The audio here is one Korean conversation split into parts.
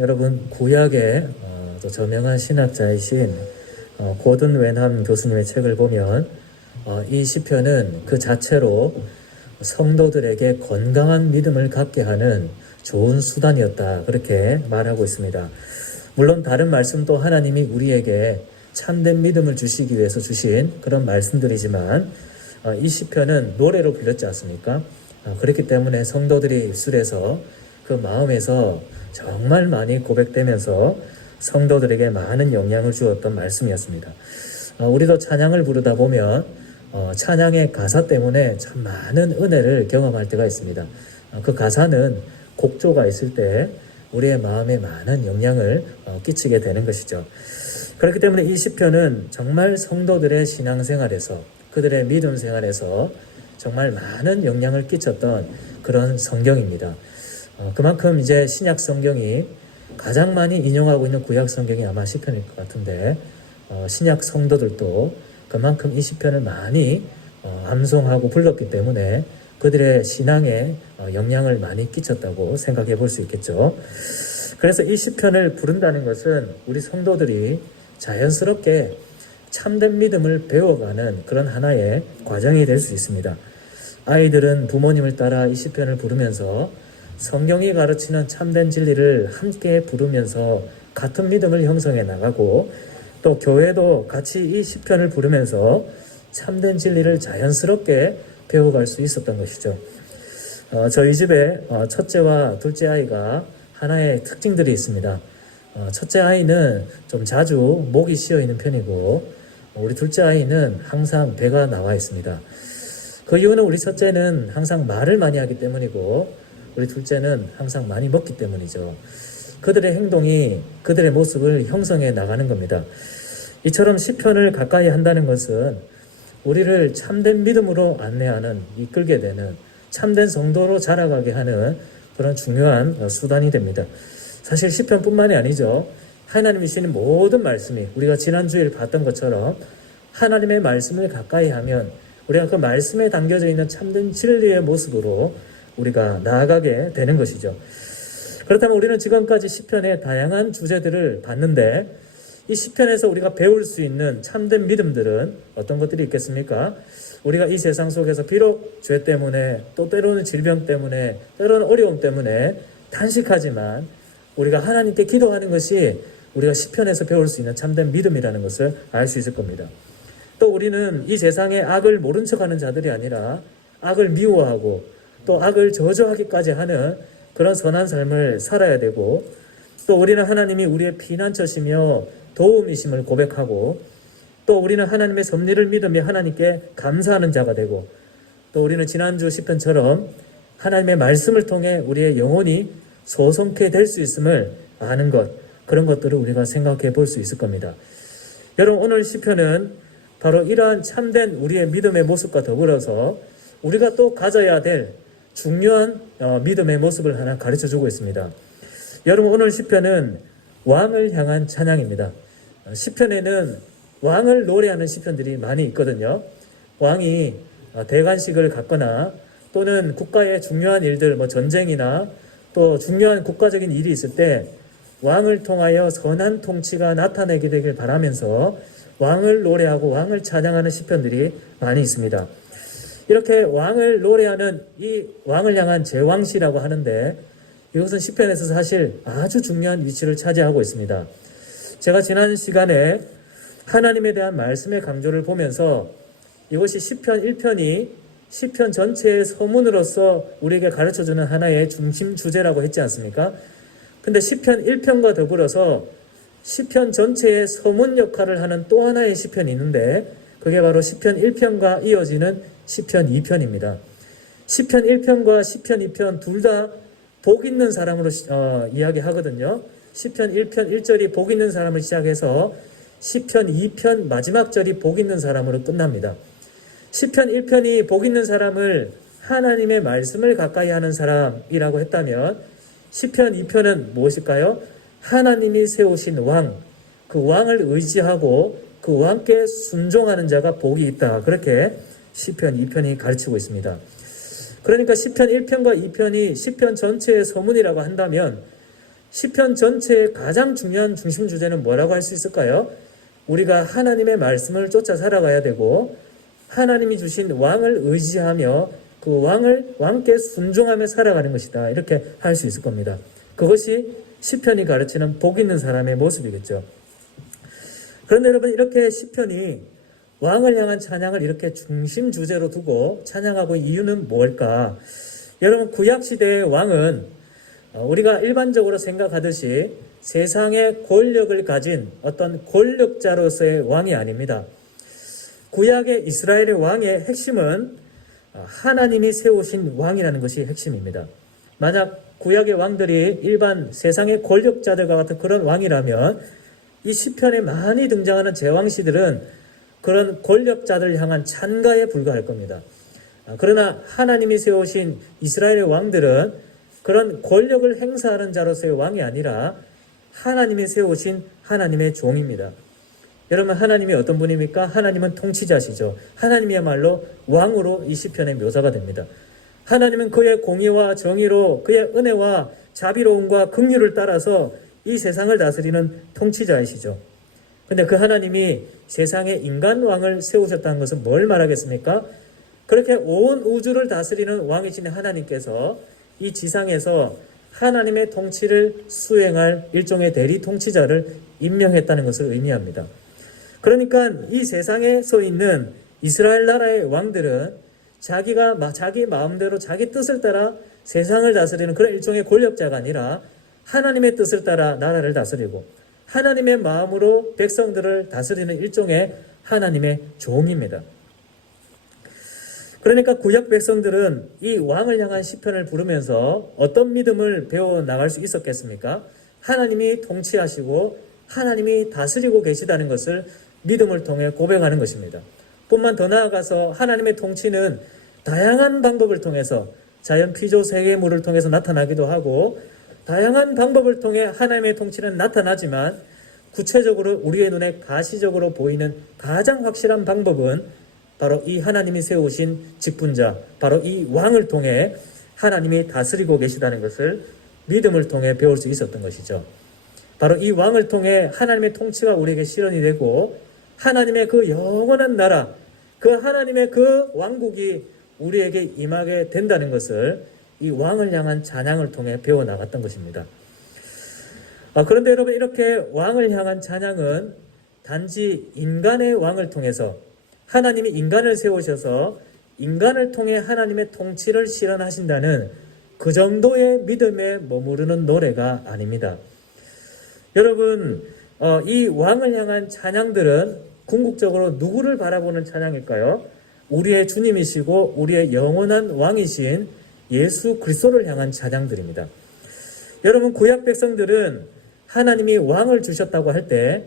여러분 구약의 또 저명한 신학자이신 고든 웬함 교수님의 책을 보면 이 시편은 그 자체로 성도들에게 건강한 믿음을 갖게 하는 좋은 수단이었다, 그렇게 말하고 있습니다. 물론 다른 말씀도 하나님이 우리에게 참된 믿음을 주시기 위해서 주신 그런 말씀들이지만 이 시편은 노래로 불렸지 않습니까? 그렇기 때문에 성도들이 입술에서 그 마음에서 정말 많이 고백되면서 성도들에게 많은 영향을 주었던 말씀이었습니다. 우리도 찬양을 부르다 보면 찬양의 가사 때문에 참 많은 은혜를 경험할 때가 있습니다. 그 가사는 곡조가 있을 때 우리의 마음에 많은 영향을 끼치게 되는 것이죠. 그렇기 때문에 이 시편은 정말 성도들의 신앙생활에서, 그들의 믿음 생활에서 정말 많은 영향을 끼쳤던 그런 성경입니다. 그만큼 이제 신약 성경이 가장 많이 인용하고 있는 구약 성경이 아마 시편일 것 같은데 신약 성도들도 그만큼 이 시편을 많이 암송하고 불렀기 때문에 그들의 신앙에 영향을 많이 끼쳤다고 생각해 볼 수 있겠죠. 그래서 이 시편을 부른다는 것은 우리 성도들이 자연스럽게 참된 믿음을 배워가는 그런 하나의 과정이 될 수 있습니다. 아이들은 부모님을 따라 이 시편을 부르면서 성경이 가르치는 참된 진리를 함께 부르면서 같은 믿음을 형성해 나가고, 또 교회도 같이 이 시편을 부르면서 참된 진리를 자연스럽게 배워갈 수 있었던 것이죠. 저희 집에 첫째와 둘째 아이가 하나의 특징들이 있습니다. 첫째 아이는 좀 자주 목이 쉬어 있는 편이고, 우리 둘째 아이는 항상 배가 나와 있습니다. 그 이유는 우리 첫째는 항상 말을 많이 하기 때문이고, 우리 둘째는 항상 많이 먹기 때문이죠. 그들의 행동이 그들의 모습을 형성해 나가는 겁니다. 이처럼 시편을 가까이 한다는 것은 우리를 참된 믿음으로 안내하는, 이끌게 되는, 참된 성도로 자라가게 하는 그런 중요한 수단이 됩니다. 사실 시편뿐만이 아니죠. 하나님이 주시는 모든 말씀이, 우리가 지난주에 봤던 것처럼 하나님의 말씀을 가까이 하면 우리가 그 말씀에 담겨져 있는 참된 진리의 모습으로 우리가 나아가게 되는 것이죠. 그렇다면 우리는 지금까지 시편의 다양한 주제들을 봤는데, 이 시편에서 우리가 배울 수 있는 참된 믿음들은 어떤 것들이 있겠습니까? 우리가 이 세상 속에서 비록 죄 때문에, 또 때로는 질병 때문에, 때로는 어려움 때문에 단식하지만 우리가 하나님께 기도하는 것이 우리가 시편에서 배울 수 있는 참된 믿음이라는 것을 알 수 있을 겁니다. 또 우리는 이 세상의 악을 모른 척하는 자들이 아니라 악을 미워하고 또 악을 저주하기까지 하는 그런 선한 삶을 살아야 되고, 또 우리는 하나님이 우리의 피난처시며 도움이심을 고백하고, 또 우리는 하나님의 섭리를 믿으며 하나님께 감사하는 자가 되고, 또 우리는 지난주 시편처럼 하나님의 말씀을 통해 우리의 영혼이 소성케 될 수 있음을 아는 것, 그런 것들을 우리가 생각해 볼 수 있을 겁니다. 여러분, 오늘 시편은 바로 이러한 참된 우리의 믿음의 모습과 더불어서 우리가 또 가져야 될 중요한 믿음의 모습을 하나 가르쳐주고 있습니다. 여러분, 오늘 시편은 왕을 향한 찬양입니다. 시편에는 왕을 노래하는 시편들이 많이 있거든요. 왕이 대관식을 갖거나 또는 국가의 중요한 일들, 전쟁이나 또 중요한 국가적인 일이 있을 때 왕을 통하여 선한 통치가 나타나게 되길 바라면서 왕을 노래하고 왕을 찬양하는 시편들이 많이 있습니다. 이렇게 왕을 노래하는 이 왕을 향한 제왕시라고 하는데, 이것은 시편에서 사실 아주 중요한 위치를 차지하고 있습니다. 제가 지난 시간에 하나님에 대한 말씀의 강조를 보면서 이것이 시편 1편이 시편 전체의 서문으로서 우리에게 가르쳐주는 하나의 중심 주제라고 했지 않습니까? 근데 시편 1편과 더불어서 시편 전체의 서문 역할을 하는 또 하나의 시편이 있는데, 그게 바로 시편 1편과 이어지는 시편 2편입니다. 시편 1편과 시편 2편 둘 다 복 있는 사람으로 이야기하거든요. 시편 1편 1절이 복 있는 사람을 시작해서 시편 2편 마지막 절이 복 있는 사람으로 끝납니다. 시편 1편이 복 있는 사람을 하나님의 말씀을 가까이 하는 사람이라고 했다면, 시편 2편은 무엇일까요? 하나님이 세우신 왕, 그 왕을 의지하고 그 왕께 순종하는 자가 복이 있다, 그렇게 시편 2편이 가르치고 있습니다. 그러니까 시편 1편과 2편이 시편 전체의 서문이라고 한다면 시편 전체의 가장 중요한 중심 주제는 뭐라고 할 수 있을까요? 우리가 하나님의 말씀을 쫓아 살아가야 되고 하나님이 주신 왕을 의지하며 그 왕께 순종하며 살아가는 것이다. 이렇게 할 수 있을 겁니다. 그것이 시편이 가르치는 복 있는 사람의 모습이겠죠. 그런데 여러분, 이렇게 시편이 왕을 향한 찬양을 이렇게 중심 주제로 두고 찬양하고 이유는 뭘까? 여러분, 구약시대의 왕은 우리가 일반적으로 생각하듯이 세상의 권력을 가진 어떤 권력자로서의 왕이 아닙니다. 구약의 이스라엘의 왕의 핵심은 하나님이 세우신 왕이라는 것이 핵심입니다. 만약 구약의 왕들이 일반 세상의 권력자들과 같은 그런 왕이라면 이 시편에 많이 등장하는 제왕시들은 그런 권력자들을 향한 찬가에 불과할 겁니다. 그러나 하나님이 세우신 이스라엘의 왕들은 그런 권력을 행사하는 자로서의 왕이 아니라 하나님이 세우신 하나님의 종입니다. 여러분, 하나님이 어떤 분입니까? 하나님은 통치자시죠. 하나님이야말로 왕으로 이 시편의 묘사가 됩니다. 하나님은 그의 공의와 정의로 그의 은혜와 자비로움과 긍휼을 따라서 이 세상을 다스리는 통치자이시죠. 근데 그 하나님이 세상에 인간 왕을 세우셨다는 것은 뭘 말하겠습니까? 그렇게 온 우주를 다스리는 왕이신 하나님께서 이 지상에서 하나님의 통치를 수행할 일종의 대리 통치자를 임명했다는 것을 의미합니다. 그러니까 이 세상에 서 있는 이스라엘 나라의 왕들은 자기 마음대로 자기 뜻을 따라 세상을 다스리는 그런 일종의 권력자가 아니라 하나님의 뜻을 따라 나라를 다스리고 하나님의 마음으로 백성들을 다스리는 일종의 하나님의 종입니다. 그러니까 구약 백성들은 이 왕을 향한 시편을 부르면서 어떤 믿음을 배워나갈 수 있었겠습니까? 하나님이 통치하시고 하나님이 다스리고 계시다는 것을 믿음을 통해 고백하는 것입니다. 뿐만 더 나아가서 하나님의 통치는 다양한 방법을 통해서 자연 피조 세계물을 통해서 나타나기도 하고 다양한 방법을 통해 하나님의 통치는 나타나지만 구체적으로 우리의 눈에 가시적으로 보이는 가장 확실한 방법은 바로 이 하나님이 세우신 직분자, 바로 이 왕을 통해 하나님이 다스리고 계시다는 것을 믿음을 통해 배울 수 있었던 것이죠. 바로 이 왕을 통해 하나님의 통치가 우리에게 실현이 되고 하나님의 그 영원한 나라, 그 하나님의 그 왕국이 우리에게 임하게 된다는 것을 이 왕을 향한 찬양을 통해 배워나갔던 것입니다. 그런데 여러분, 이렇게 왕을 향한 찬양은 단지 인간의 왕을 통해서 하나님이 인간을 세우셔서 인간을 통해 하나님의 통치를 실현하신다는 그 정도의 믿음에 머무르는 노래가 아닙니다. 여러분, 이 왕을 향한 찬양들은 궁극적으로 누구를 바라보는 찬양일까요? 우리의 주님이시고 우리의 영원한 왕이신 예수 그리스도를 향한 찬양들입니다. 여러분, 구약 백성들은 하나님이 왕을 주셨다고 할 때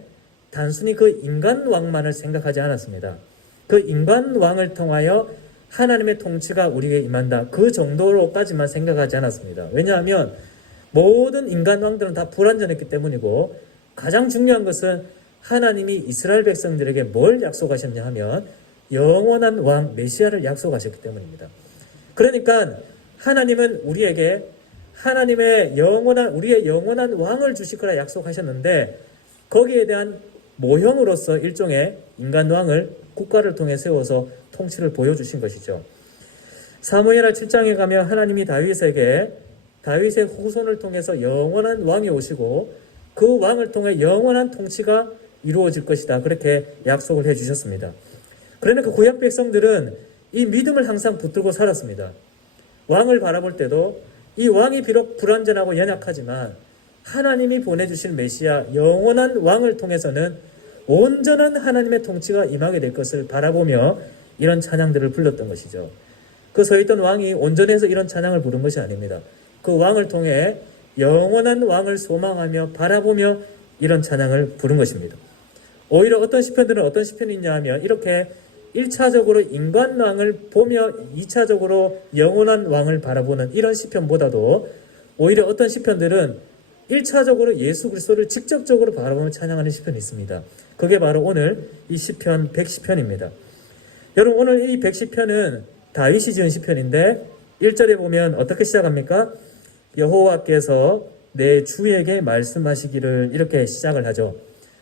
단순히 그 인간 왕만을 생각하지 않았습니다. 그 인간 왕을 통하여 하나님의 통치가 우리에게 임한다, 그 정도로까지만 생각하지 않았습니다. 왜냐하면 모든 인간 왕들은 다 불완전했기 때문이고 가장 중요한 것은 하나님이 이스라엘 백성들에게 뭘 약속하셨냐 하면 영원한 왕 메시아를 약속하셨기 때문입니다. 그러니까 하나님은 우리에게 우리의 영원한 왕을 주실 거라 약속하셨는데 거기에 대한 모형으로서 일종의 인간 왕을 국가를 통해 세워서 통치를 보여주신 것이죠. 사무엘하 7장에 가면 하나님이 다윗의 후손을 통해서 영원한 왕이 오시고 그 왕을 통해 영원한 통치가 이루어질 것이다, 그렇게 약속을 해주셨습니다. 그러니까 구약 백성들은 이 믿음을 항상 붙들고 살았습니다. 왕을 바라볼 때도 이 왕이 비록 불완전하고 연약하지만 하나님이 보내주신 메시아 영원한 왕을 통해서는 온전한 하나님의 통치가 임하게 될 것을 바라보며 이런 찬양들을 불렀던 것이죠. 그 서 있던 왕이 온전해서 이런 찬양을 부른 것이 아닙니다. 그 왕을 통해 영원한 왕을 소망하며 바라보며 이런 찬양을 부른 것입니다. 오히려 어떤 시편들은 어떤 시편이 있냐 하면 이렇게 1차적으로 인간 왕을 보며 2차적으로 영원한 왕을 바라보는 이런 시편보다도 오히려 어떤 시편들은 1차적으로 예수 그리스도를 직접적으로 바라보며 찬양하는 시편이 있습니다. 그게 바로 오늘 이 시편 110편입니다. 여러분, 오늘 이 110편은 다윗이 지은 시편인데 1절에 보면 어떻게 시작합니까? 여호와께서 내 주에게 말씀하시기를 이렇게 시작을 하죠.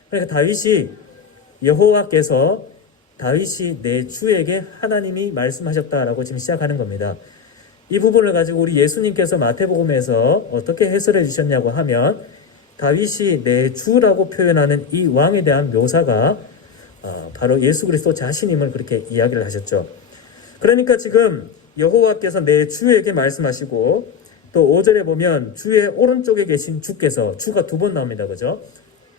그러니까 다윗이 여호와께서 다윗이 내 주에게 하나님이 말씀하셨다라고 지금 시작하는 겁니다. 이 부분을 가지고 우리 예수님께서 마태복음에서 어떻게 해설해 주셨냐고 하면 다윗이 내 주라고 표현하는 이 왕에 대한 묘사가 바로 예수 그리스도 자신임을 그렇게 이야기를 하셨죠. 그러니까 지금 여호와께서 내 주에게 말씀하시고 또 5절에 보면 주의 오른쪽에 계신 주께서 주가 두 번 나옵니다. 그죠?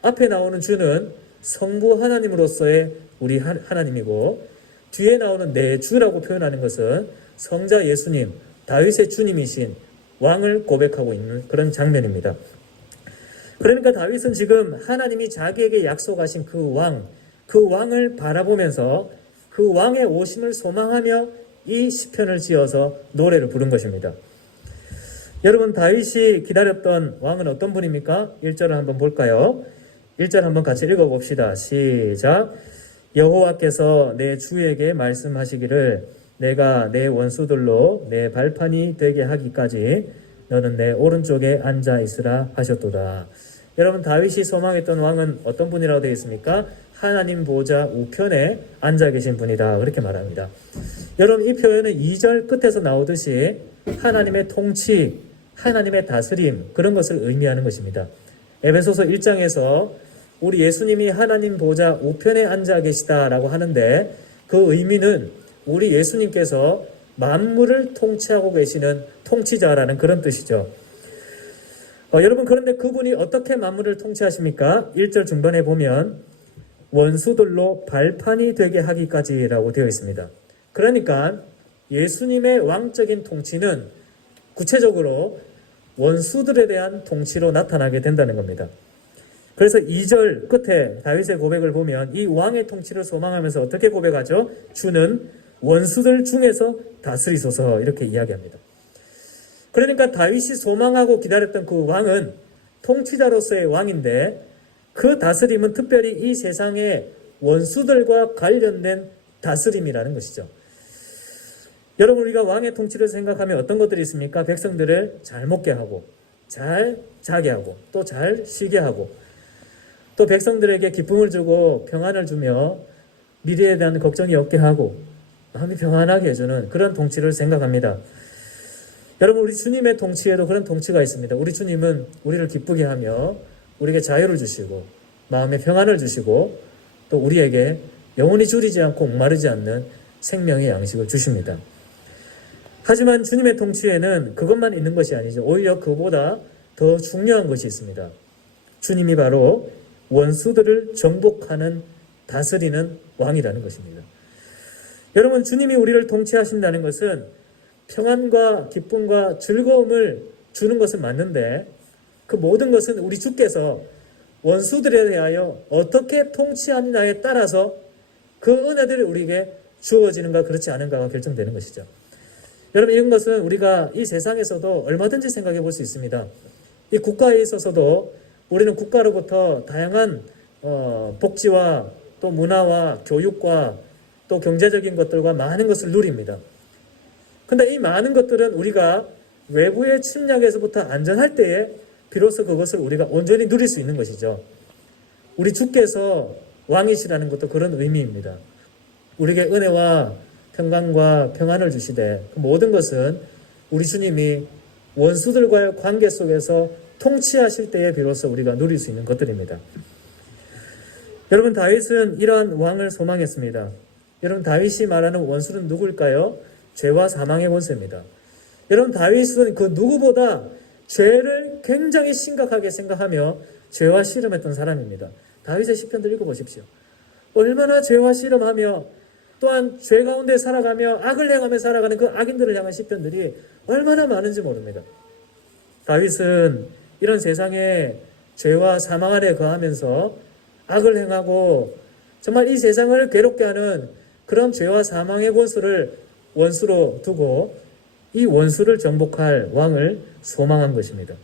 앞에 나오는 주는 성부 하나님으로서의 우리 하나님이고 뒤에 나오는 내 주라고 표현하는 것은 성자 예수님, 다윗의 주님이신 왕을 고백하고 있는 그런 장면입니다. 그러니까 다윗은 지금 하나님이 자기에게 약속하신 그 왕을 바라보면서 그 왕의 오심을 소망하며 이 시편을 지어서 노래를 부른 것입니다. 여러분, 다윗이 기다렸던 왕은 어떤 분입니까? 1절을 한번 볼까요? 1절 한번 같이 읽어봅시다. 시작. 여호와께서 내 주에게 말씀하시기를 내가 내 원수들로 내 발판이 되게 하기까지 너는 내 오른쪽에 앉아 있으라 하셨도다. 여러분, 다윗이 소망했던 왕은 어떤 분이라고 되어 있습니까? 하나님 보좌 우편에 앉아 계신 분이다. 그렇게 말합니다. 여러분, 이 표현은 2절 끝에서 나오듯이 하나님의 통치, 하나님의 다스림, 그런 것을 의미하는 것입니다. 에베소서 1장에서 우리 예수님이 하나님 보좌 우편에 앉아 계시다라고 하는데 그 의미는 우리 예수님께서 만물을 통치하고 계시는 통치자라는 그런 뜻이죠. 여러분, 그런데 그분이 어떻게 만물을 통치하십니까? 1절 중반에 보면 원수들로 발판이 되게 하기까지라고 되어 있습니다. 그러니까 예수님의 왕적인 통치는 구체적으로 원수들에 대한 통치로 나타나게 된다는 겁니다. 그래서 2절 끝에 다윗의 고백을 보면 이 왕의 통치를 소망하면서 어떻게 고백하죠? 주는 원수들 중에서 다스리소서 이렇게 이야기합니다. 그러니까 다윗이 소망하고 기다렸던 그 왕은 통치자로서의 왕인데 그 다스림은 특별히 이 세상의 원수들과 관련된 다스림이라는 것이죠. 여러분, 우리가 왕의 통치를 생각하면 어떤 것들이 있습니까? 백성들을 잘 먹게 하고 잘 자게 하고 또 잘 쉬게 하고 또 백성들에게 기쁨을 주고 평안을 주며 미래에 대한 걱정이 없게 하고 마음이 평안하게 해주는 그런 통치를 생각합니다. 여러분, 우리 주님의 통치에도 그런 통치가 있습니다. 우리 주님은 우리를 기쁘게 하며 우리에게 자유를 주시고 마음의 평안을 주시고 또 우리에게 영원히 줄이지 않고 목마르지 않는 생명의 양식을 주십니다. 하지만 주님의 통치에는 그것만 있는 것이 아니죠. 오히려 그보다 더 중요한 것이 있습니다. 주님이 바로 원수들을 정복하는 다스리는 왕이라는 것입니다. 여러분, 주님이 우리를 통치하신다는 것은 평안과 기쁨과 즐거움을 주는 것은 맞는데 그 모든 것은 우리 주께서 원수들에 대하여 어떻게 통치하느냐에 따라서 그 은혜들이 우리에게 주어지는가 그렇지 않은가가 결정되는 것이죠. 여러분, 이런 것은 우리가 이 세상에서도 얼마든지 생각해 볼 수 있습니다. 이 국가에 있어서도 우리는 국가로부터 다양한 복지와 또 문화와 교육과 또 경제적인 것들과 많은 것을 누립니다. 근데 이 많은 것들은 우리가 외부의 침략에서부터 안전할 때에 비로소 그것을 우리가 온전히 누릴 수 있는 것이죠. 우리 주께서 왕이시라는 것도 그런 의미입니다. 우리에게 은혜와 평강과 평안을 주시되 그 모든 것은 우리 주님이 원수들과의 관계 속에서 통치하실 때에 비로소 우리가 누릴 수 있는 것들입니다. 여러분, 다윗은 이러한 왕을 소망했습니다. 여러분, 다윗이 말하는 원수는 누구일까요? 죄와 사망의 원수입니다. 여러분, 다윗은 그 누구보다 죄를 굉장히 심각하게 생각하며 죄와 씨름했던 사람입니다. 다윗의 시편들 읽어보십시오. 얼마나 죄와 씨름하며 또한 죄 가운데 살아가며 악을 행하며 살아가는 그 악인들을 향한 시편들이 얼마나 많은지 모릅니다. 다윗은 이런 세상에 죄와 사망 아래 거하면서 악을 행하고 정말 이 세상을 괴롭게 하는 그런 죄와 사망의 원수로 두고 이 원수를 정복할 왕을 소망한 것입니다.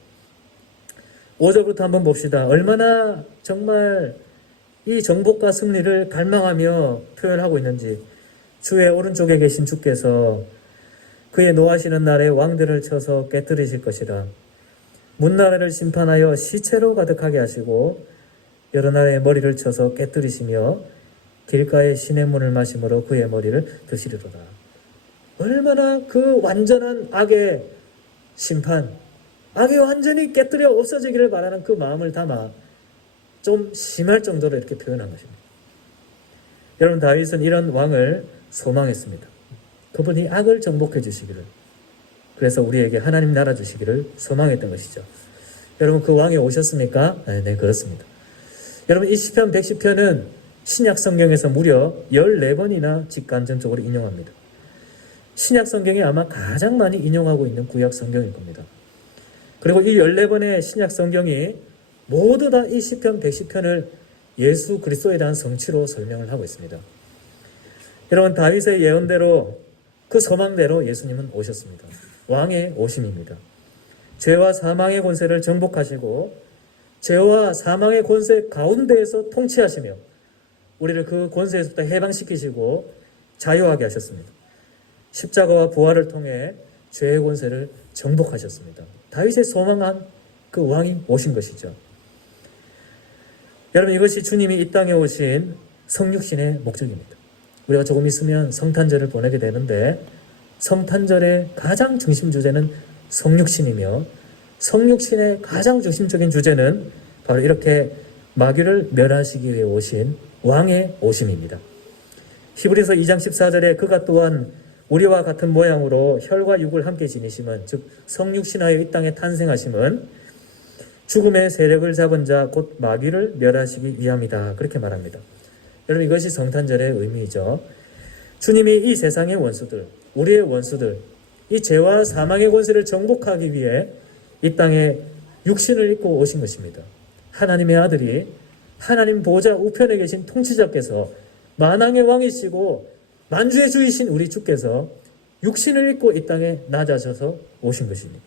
5절부터 한번 봅시다. 얼마나 정말 이 정복과 승리를 갈망하며 표현하고 있는지. 주의 오른쪽에 계신 주께서 그의 노하시는 날에 왕들을 쳐서 깨뜨리실 것이라. 문나라를 심판하여 시체로 가득하게 하시고 여러 나라의 머리를 쳐서 깨뜨리시며 길가의 시냇물을 마심으로 그의 머리를 드시리로다. 얼마나 그 완전한 악의 심판, 악이 완전히 깨뜨려 없어지기를 바라는 그 마음을 담아 좀 심할 정도로 이렇게 표현한 것입니다. 여러분, 다윗은 이런 왕을 소망했습니다. 그분이 악을 정복해 주시기를, 그래서 우리에게 하나님 나라 주시기를 소망했던 것이죠. 여러분, 그 왕이 오셨습니까? 네, 그렇습니다. 여러분, 이 시편 110편은 신약 성경에서 무려 14번이나 직간접적으로 인용합니다. 신약 성경이 아마 가장 많이 인용하고 있는 구약 성경일 겁니다. 그리고 이 14번의 신약 성경이 모두 다 이 시편 110편을 예수 그리스도에 대한 성취로 설명을 하고 있습니다. 여러분, 다윗의 예언대로 그 소망대로 예수님은 오셨습니다. 왕의 오심입니다. 죄와 사망의 권세를 정복하시고 죄와 사망의 권세 가운데에서 통치하시며 우리를 그 권세에서부터 해방시키시고 자유하게 하셨습니다. 십자가와 부활을 통해 죄의 권세를 정복하셨습니다. 다윗의 소망한 그 왕이 오신 것이죠. 여러분, 이것이 주님이 이 땅에 오신 성육신의 목적입니다. 우리가 조금 있으면 성탄절을 보내게 되는데 성탄절의 가장 중심 주제는 성육신이며 성육신의 가장 중심적인 주제는 바로 이렇게 마귀를 멸하시기 위해 오신 왕의 오심입니다. 히브리서 2장 14절에 그가 또한 우리와 같은 모양으로 혈과 육을 함께 지니심은, 즉 성육신하여 이 땅에 탄생하심은 죽음의 세력을 잡은 자 곧 마귀를 멸하시기 위함이다, 그렇게 말합니다. 여러분, 이것이 성탄절의 의미이죠. 주님이 이 세상의 원수들, 우리의 원수들, 이 죄와 사망의 권세를 정복하기 위해 이 땅에 육신을 입고 오신 것입니다. 하나님의 아들이 하나님 보좌 우편에 계신 통치자께서 만왕의 왕이시고 만주의 주이신 우리 주께서 육신을 입고 이 땅에 낮아져서 오신 것입니다.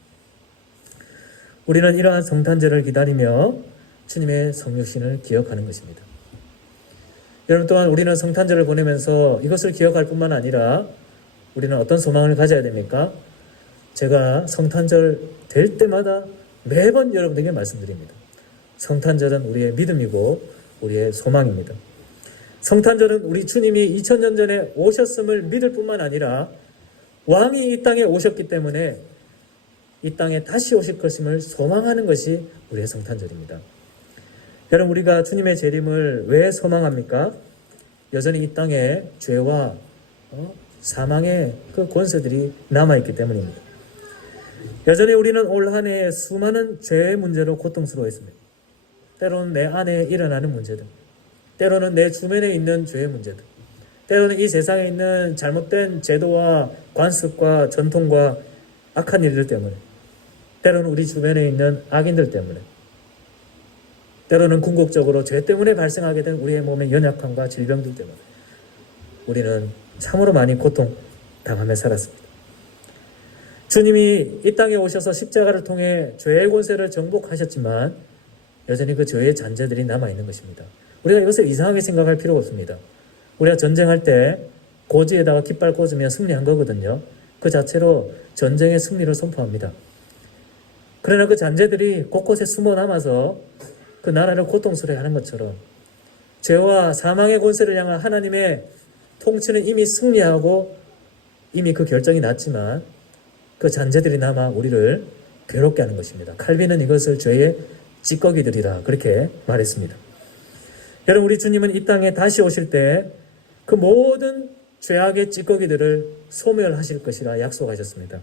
우리는 이러한 성탄절을 기다리며 주님의 성육신을 기억하는 것입니다. 여러분, 또한 우리는 성탄절을 보내면서 이것을 기억할 뿐만 아니라 우리는 어떤 소망을 가져야 됩니까? 제가 성탄절 될 때마다 매번 여러분에게 말씀드립니다. 성탄절은 우리의 믿음이고 우리의 소망입니다. 성탄절은 우리 주님이 2000년 전에 오셨음을 믿을 뿐만 아니라 왕이 이 땅에 오셨기 때문에 이 땅에 다시 오실 것임을 소망하는 것이 우리의 성탄절입니다. 여러분, 우리가 주님의 재림을 왜 소망합니까? 여전히 이 땅에 죄와 사망의 그 권세들이 남아있기 때문입니다. 여전히 우리는 올 한 해 수많은 죄의 문제로 고통스러워했습니다. 때로는 내 안에 일어나는 문제들, 때로는 내 주변에 있는 죄의 문제들, 때로는 이 세상에 있는 잘못된 제도와 관습과 전통과 악한 일들 때문에, 때로는 우리 주변에 있는 악인들 때문에, 때로는 궁극적으로 죄 때문에 발생하게 된 우리의 몸의 연약함과 질병들 때문에 우리는 참으로 많이 고통당하며 살았습니다. 주님이 이 땅에 오셔서 십자가를 통해 죄의 권세를 정복하셨지만 여전히 그 죄의 잔재들이 남아있는 것입니다. 우리가 이것을 이상하게 생각할 필요가 없습니다. 우리가 전쟁할 때 고지에다가 깃발 꽂으면 승리한 거거든요. 그 자체로 전쟁의 승리를 선포합니다. 그러나 그 잔재들이 곳곳에 숨어 남아서 그 나라를 고통스러워 하는 것처럼 죄와 사망의 권세를 향한 하나님의 통치는 이미 승리하고 이미 그 결정이 났지만 그 잔재들이 남아 우리를 괴롭게 하는 것입니다. 칼빈은 이것을 죄의 찌꺼기들이라 그렇게 말했습니다. 여러분, 우리 주님은 이 땅에 다시 오실 때 그 모든 죄악의 찌꺼기들을 소멸하실 것이라 약속하셨습니다.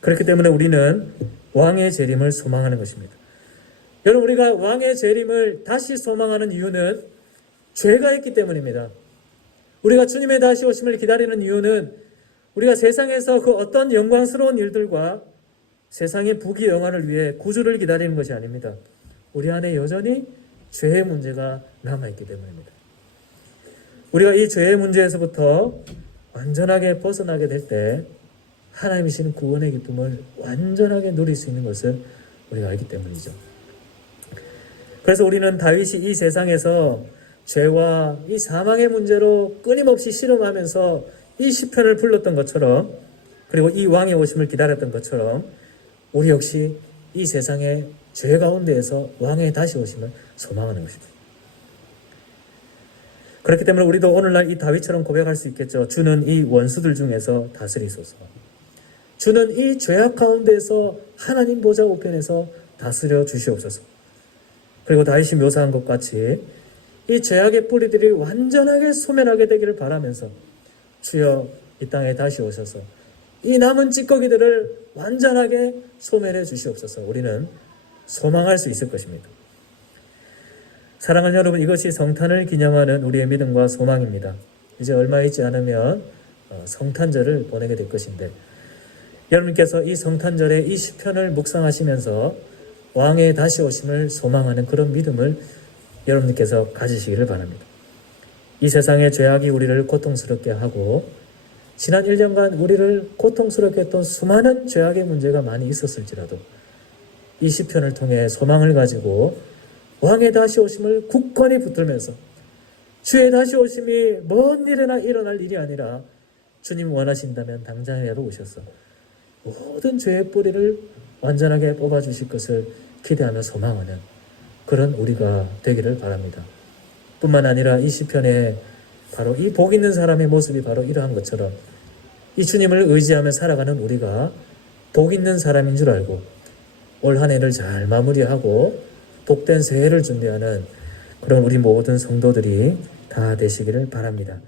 그렇기 때문에 우리는 왕의 재림을 소망하는 것입니다. 여러분, 우리가 왕의 재림을 다시 소망하는 이유는 죄가 있기 때문입니다. 우리가 주님의 다시 오심을 기다리는 이유는 우리가 세상에서 그 어떤 영광스러운 일들과 세상의 부귀 영화를 위해 구주를 기다리는 것이 아닙니다. 우리 안에 여전히 죄의 문제가 남아있기 때문입니다. 우리가 이 죄의 문제에서부터 완전하게 벗어나게 될 때 하나님이신 구원의 기쁨을 완전하게 누릴 수 있는 것을 우리가 알기 때문이죠. 그래서 우리는 다윗이 이 세상에서 죄와 이 사망의 문제로 끊임없이 씨름하면서 이 시편을 불렀던 것처럼, 그리고 이 왕의 오심을 기다렸던 것처럼 우리 역시 이 세상의 죄 가운데에서 왕의 다시 오심을 소망하는 것입니다. 그렇기 때문에 우리도 오늘날 이 다윗처럼 고백할 수 있겠죠. 주는 이 원수들 중에서 다스리소서. 주는 이 죄악 가운데에서 하나님 보좌 우편에서 다스려 주시옵소서. 그리고 다윗이 묘사한 것 같이 이 죄악의 뿌리들이 완전하게 소멸하게 되기를 바라면서 주여 이 땅에 다시 오셔서 이 남은 찌꺼기들을 완전하게 소멸해 주시옵소서. 우리는 소망할 수 있을 것입니다. 사랑하는 여러분, 이것이 성탄을 기념하는 우리의 믿음과 소망입니다. 이제 얼마 있지 않으면 성탄절을 보내게 될 것인데 여러분께서 이 성탄절에 이 시편을 묵상하시면서 왕의 다시 오심을 소망하는 그런 믿음을 여러분께서 가지시기를 바랍니다. 이 세상의 죄악이 우리를 고통스럽게 하고 지난 1년간 우리를 고통스럽게 했던 수많은 죄악의 문제가 많이 있었을지라도 이 시편을 통해 소망을 가지고 왕의 다시 오심을 굳건히 붙들면서 주의 다시 오심이 먼 일에나 일어날 일이 아니라 주님 원하신다면 당장이라도 오셔서 모든 죄의 뿌리를 완전하게 뽑아주실 것을 기대하며 소망하는 그런 우리가 되기를 바랍니다. 뿐만 아니라 이 시편에 바로 이 복 있는 사람의 모습이 바로 이러한 것처럼 이 주님을 의지하며 살아가는 우리가 복 있는 사람인 줄 알고 올 한 해를 잘 마무리하고 복된 새해를 준비하는 그런 우리 모든 성도들이 다 되시기를 바랍니다.